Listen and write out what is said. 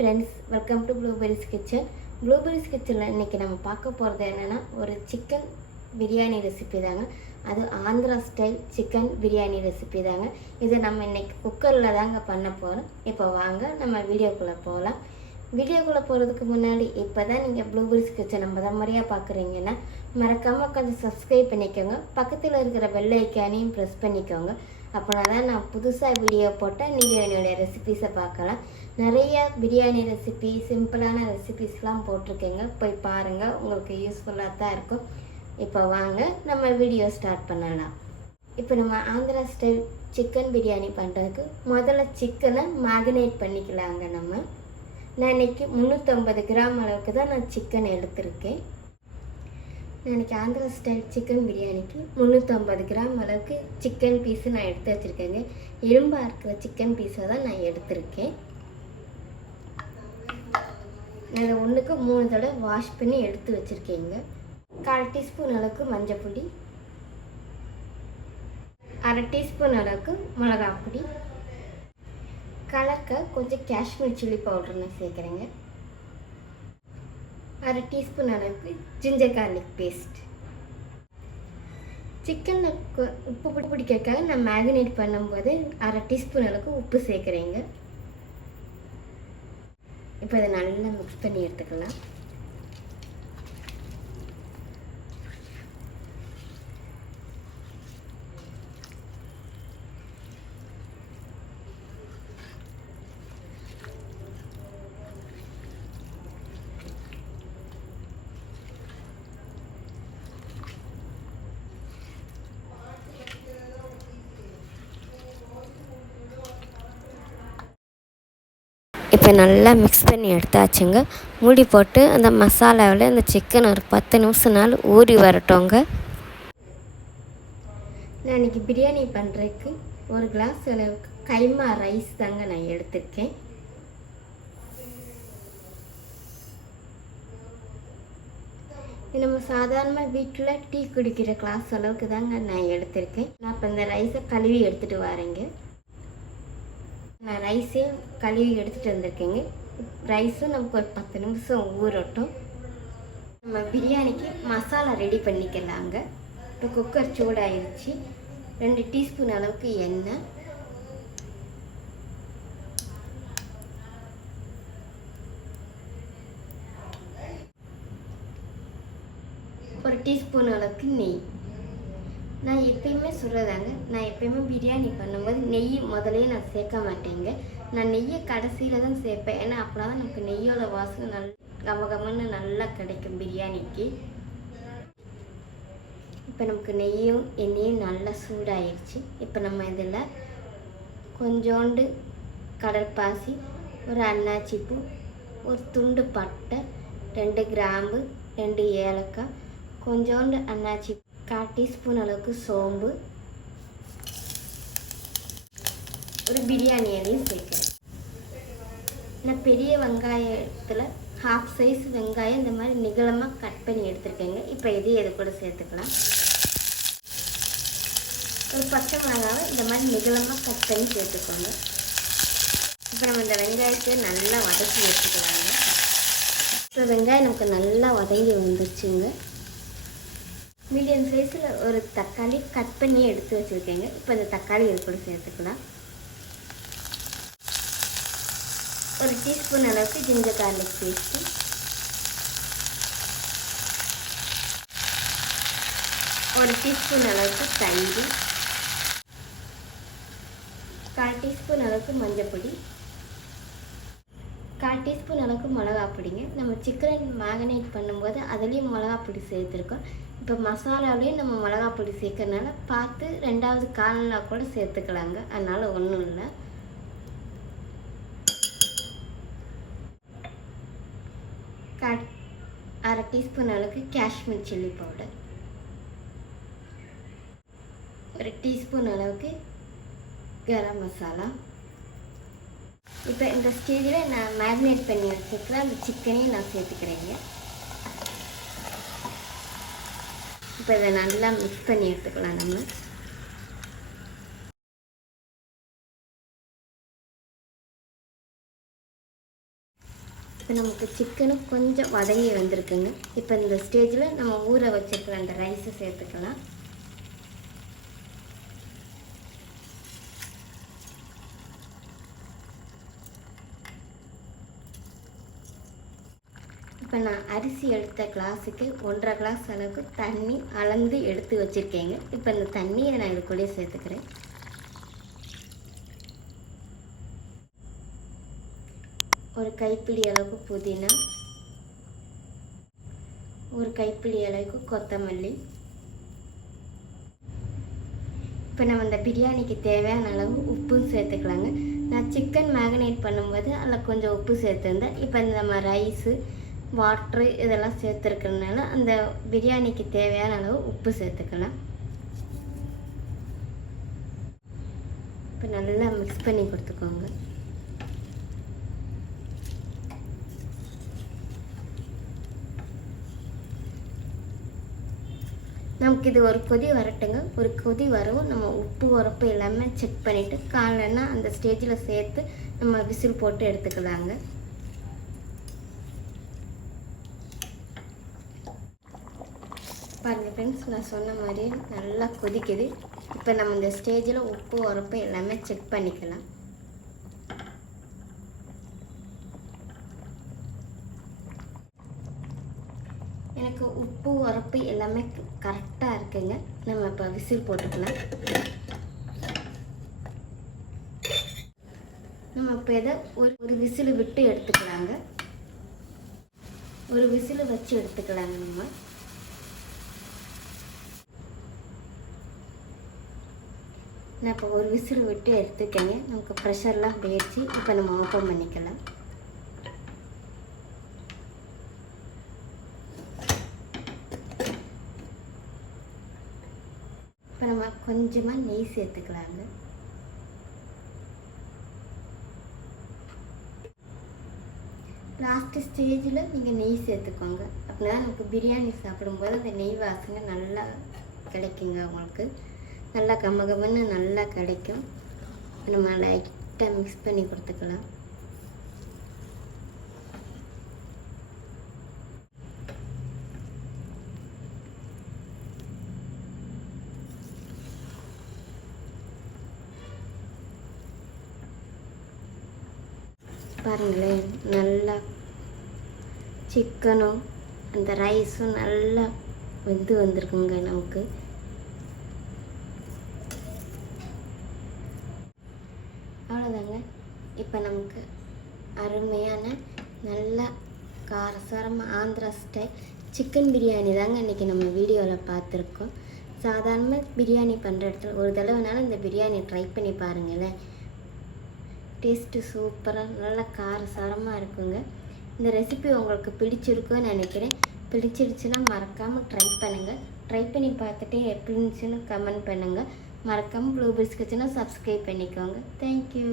Friends, welcome to blueberries kitchen. Blueberries கிச்சனில் இன்றைக்கி நம்ம பார்க்க போகிறது என்னென்னா ஒரு சிக்கன் பிரியாணி ரெசிபி தாங்க. அது Andhra style chicken biryani recipe தாங்க. இது நம்ம இன்றைக்கி குக்கரில் தாங்க பண்ண போகிறோம். இப்போ வாங்க நம்ம வீடியோக்குள்ளே போகலாம். வீடியோக்குள்ளே போகிறதுக்கு முன்னாடி இப்போ தான் நீங்கள் ப்ளூபெரிஸ் கிச்சன் நம்ம முறையாக பார்க்குறீங்கன்னா மறக்காமல் கொஞ்சம் சப்ஸ்கிரைப் பண்ணிக்கோங்க. பக்கத்தில் இருக்கிற பெல் ஐக்கானையும் ப்ரெஸ் பண்ணிக்கோங்க. அப்படின்னா தான் நான் புதுசாக வீடியோ போட்டால் நீங்கள் என்னுடைய ரெசிபீஸை பார்க்கலாம். நிறைய பிரியாணி ரெசிபி, சிம்பிளான ரெசிபீஸ்லாம் போட்டிருக்கேங்க, போய் பாருங்கள், உங்களுக்கு யூஸ்ஃபுல்லாக தான் இருக்கும். இப்போ வாங்க நம்ம வீடியோ ஸ்டார்ட் பண்ணலாம். இப்போ நம்ம ஆந்திரா ஸ்டைல் சிக்கன் பிரியாணி பண்ணுறதுக்கு முதல்ல சிக்கனை மேரினேட் பண்ணிக்கலாங்க. நான் இன்றைக்கி 350 கிராம் அளவுக்கு தான் நான் சிக்கன் எடுத்திருக்கேன். நான் இன்றைக்கி ஆந்திரா ஸ்டைல் சிக்கன் பிரியாணிக்கு 350 கிராம் அளவுக்கு சிக்கன் பீஸு நான் எடுத்து வச்சுருக்கேங்க. எலும்பாக இருக்கிற சிக்கன் பீஸை தான் நான் எடுத்திருக்கேன். நான் ஒன்றுக்கு 3 தடவை வாஷ் பண்ணி எடுத்து வச்சுருக்கேங்க. 1/4 டீஸ்பூன் அளவுக்கு மஞ்சள் பொடி, 1/2 டீஸ்பூன் அளவுக்கு மிளகாய் பொடி, கலக்க கொஞ்சம் காஷ்மீர் சில்லி பவுடர் நான் சேர்க்குறேங்க. 1/2 டீஸ்பூன் அளவுக்கு ஜிஞ்சர் கார்லிக் பேஸ்ட். சிக்கனில் உப்பு பிடிக்கிறதுக்காக நான் மேரினேட் பண்ணும்போது 1/2 டீஸ்பூன் அளவுக்கு உப்பு சேர்க்குறேங்க. இப்போ இதை நல்லா மிக்ஸ் பண்ணி எடுத்துக்கலாம். இப்போ நல்லா மிக்ஸ் பண்ணி எடுத்தாச்சுங்க. மூடி போட்டு அந்த மசாலாவில் அந்த சிக்கன் ஒரு 10 நிமிஷம் நாள் ஊறி வரட்டோங்க. நான் இன்றைக்கி பிரியாணி பண்ணுறதுக்கு 1 கிளாஸ் அளவுக்கு கைமா ரைஸ் தாங்க நான் எடுத்துருக்கேன். நம்ம சாதாரணமாக வீட்டில் டீ குடிக்கிற கிளாஸ் அளவுக்கு தாங்க நான் எடுத்திருக்கேன். நான் இப்போ இந்த ரைஸை கழுவி எடுத்துகிட்டு வரேங்க. நான் ரைஸையும் கழுவி எடுத்துகிட்டு வந்திருக்கேங்க. ரைஸும் நமக்கு ஒரு 10 நிமிஷம் ஊறட்டும். நம்ம பிரியாணிக்கு மசாலா ரெடி பண்ணிக்கலாங்க. இப்போ குக்கர் சூடாகிடுச்சு. 2 டீஸ்பூன் அளவுக்கு எண்ணெய், 1 டீஸ்பூன் அளவுக்கு நெய். நான் எப்பயுமே சொல்கிறதாங்க, நான் எப்பயுமே பிரியாணி பண்ணும்போது நெய் முதலே நான் சேர்க்க மாட்டேங்க. நான் நெய்யை கடைசியில் தான் சேர்ப்பேன். ஏன்னா அப்படின்னா தான் நமக்கு நெய்யோட வாசனை கமகமன்னு நல்லா கிடைக்கும் பிரியாணிக்கு. இப்போ நமக்கு நெய்யும் எண்ணெயும் நல்லா சூடாகிடுச்சு. இப்போ நம்ம இதில் கொஞ்சோண்டு கடற்பாசி, ஒரு அன்னாச்சிப்பூ, ஒரு துண்டு பட்டை, 2 கிராம்பு, 2 ஏலக்காய், கொஞ்சோண்டு அன்னாச்சி, 1/4 டீஸ்பூன் அளவுக்கு சோம்பு, ஒரு பிரியாணி இலையும் சேர்க்குறேன். நான் பெரிய வெங்காயத்தில் 1/2 சைஸ் வெங்காயம் இந்த மாதிரி நிகழமாக கட் பண்ணி எடுத்துருக்கேங்க. இப்போ இதையும் இது கூட சேர்த்துக்கலாம். ஒரு பச்சை மிளகாவை இந்த மாதிரி நிகழமாக கட் பண்ணி சேர்த்துக்கோங்க. இப்போ நம்ம இந்த வெங்காயத்தை நல்லா வதக்கி எடுத்துக்கலாங்க. இப்போ வெங்காயம் நமக்கு நல்லா வதங்கி வந்துருச்சுங்க. மீடியம் சைஸில் ஒரு தக்காளி கட் பண்ணி எடுத்து வச்சுருக்கேங்க. இப்போ இந்த தக்காளி இது கூட சேர்த்துக்கலாம். 1 டீஸ்பூன் அளவுக்கு ஜிஞ்சர் கார்லிக் பேஸ்ட்டு, 1 டீஸ்பூன் அளவுக்கு தயிர், 1/4 டீஸ்பூன் அளவுக்கு மஞ்சள் பொடி, 1/4 டீஸ்பூன் அளவுக்கு மிளகா பொடிங்க. நம்ம சிக்கன் மேரினேட் பண்ணும்போது அதுலேயும் மிளகா பொடி சேர்த்துருக்கோம். இப்போ மசாலாவிலையும் நம்ம மிளகா பொடி சேர்க்கறதுனால பார்த்து 2வது காலனா கூட சேர்த்துக்கலாங்க. அதனால் ஒன்றும் இல்லை. அரை டீஸ்பூன் அளவுக்கு காஷ்மீர் சில்லி பவுடர், 1 டீஸ்பூன் அளவுக்கு கரம் மசாலா. இப்போ இந்த ஸ்டேஜில் நான் மேரினேட் பண்ணி வச்சுருக்கிற அந்த சிக்கனையும் நான் சேர்த்துக்கிறேங்க. இப்போ இதை நல்லா மிக்ஸ் பண்ணி எடுத்துக்கலாம். நம்ம இப்போ நமக்கு சிக்கனும் கொஞ்சம் வதங்கி வந்திருக்குங்க. இப்போ இந்த ஸ்டேஜில் நம்ம ஊற வச்சுருக்கிற அந்த ரைஸை சேர்த்துக்கலாம். இப்போ நான் அரிசி எடுத்த கிளாஸுக்கு 1.5 கிளாஸ் அளவுக்கு தண்ணி அளந்து எடுத்து வச்சுருக்கேங்க. இப்போ இந்த தண்ணியை நான் இதுக்குள்ளே சேர்த்துக்கிறேன். ஒரு கைப்பிடி அளவுக்கு புதினா, ஒரு கைப்பிடி அளவுக்கு கொத்தமல்லி. இப்போ நம்ம இந்த பிரியாணிக்கு தேவையான அளவு உப்பும் சேர்த்துக்கலாங்க. நான் சிக்கன் மேரினேட் பண்ணும்போது அதில் கொஞ்சம் உப்பு சேர்த்துருந்தேன். இப்போ இந்த நம்ம ரைஸு, வாட்ரு இதெல்லாம் சேர்த்துருக்கிறதுனால அந்த பிரியாணிக்கு தேவையான அளவு உப்பு சேர்த்துக்கலாம். இப்போ நல்லா மிக்ஸ் பண்ணி கொடுத்துக்கோங்க. நமக்கு இது ஒரு கொதி வரட்டுங்க. ஒரு கொதி வரவும் நம்ம உப்பு உரப்பு எல்லாமே செக் பண்ணிவிட்டு காலைன்னா அந்த ஸ்டேஜில் சேர்த்து நம்ம விசில் போட்டு எடுத்துக்கலாங்க. பாருங்கள் ஃப்ரெண்ட்ஸ், நான் சொன்ன மாதிரி நல்லா கொதிக்குது. இப்போ நம்ம இந்த ஸ்டேஜில் உப்பு உரப்பு எல்லாமே செக் பண்ணிக்கலாம். எனக்கு உப்பு உரப்பு எல்லாமே கரெக்டாக இருக்குங்க. நம்ம இப்போ விசில் போட்டுக்கலாம். நம்ம இப்போ இதை ஒரு விசில் விட்டு எடுத்துக்கலாங்க. ஒரு விசில் வச்சு எடுத்துக்கலாங்க. நான் இப்போ ஒரு விசில் விட்டு எடுத்துக்கங்க. நமக்கு ப்ரெஷர்லாம் போயிடுச்சு. இப்போ நம்ம ஓப்பன் பண்ணிக்கலாம். இப்போ நம்ம கொஞ்சமாக நெய் சேர்த்துக்கலாங்க. லாஸ்ட்டு ஸ்டேஜில் நீங்கள் நெய் சேர்த்துக்கோங்க. அப்படின்னா நமக்கு பிரியாணி சாப்பிடும்போது அந்த நெய் வாசனை நல்லா கிடைக்குங்க. உங்களுக்கு நல்லா கம்மகமன்னு நல்லா கிடைக்கும். நம்ம லைட்டாக மிக்ஸ் பண்ணி கொடுத்துக்கலாம். பாருங்களேன், நல்லா சிக்கனும் அந்த ரைஸும் நல்லா வெந்து வந்திருக்குங்க நமக்கு. அவ்வளோதாங்க. இப்போ நமக்கு அருமையான நல்ல காரசாரமாக ஆந்திரா ஸ்டைல் சிக்கன் பிரியாணி தாங்க இன்றைக்கி நம்ம வீடியோவில் பார்த்துருக்கோம். சாதாரணமாக பிரியாணி பண்ணுற இடத்துல ஒரு தடவைனாலும் இந்த பிரியாணி ட்ரை பண்ணி பாருங்களேன். டேஸ்ட்டு சூப்பராக நல்லா காரசாரமாக இருக்குங்க. இந்த ரெசிபி உங்களுக்கு பிடிச்சிருக்குன்னு நினைக்கிறேன். பிடிச்சிருச்சுன்னா மறக்காமல் ட்ரை பண்ணுங்கள். ட்ரை பண்ணி பார்த்துட்டு எப்படி இருந்துச்சுன்னு கமெண்ட் பண்ணுங்கள். மறக்காமல் ப்ளூபெர்ஸ் கிச்சனை சப்ஸ்கிரைப் பண்ணிக்கோங்க. தேங்க்யூ.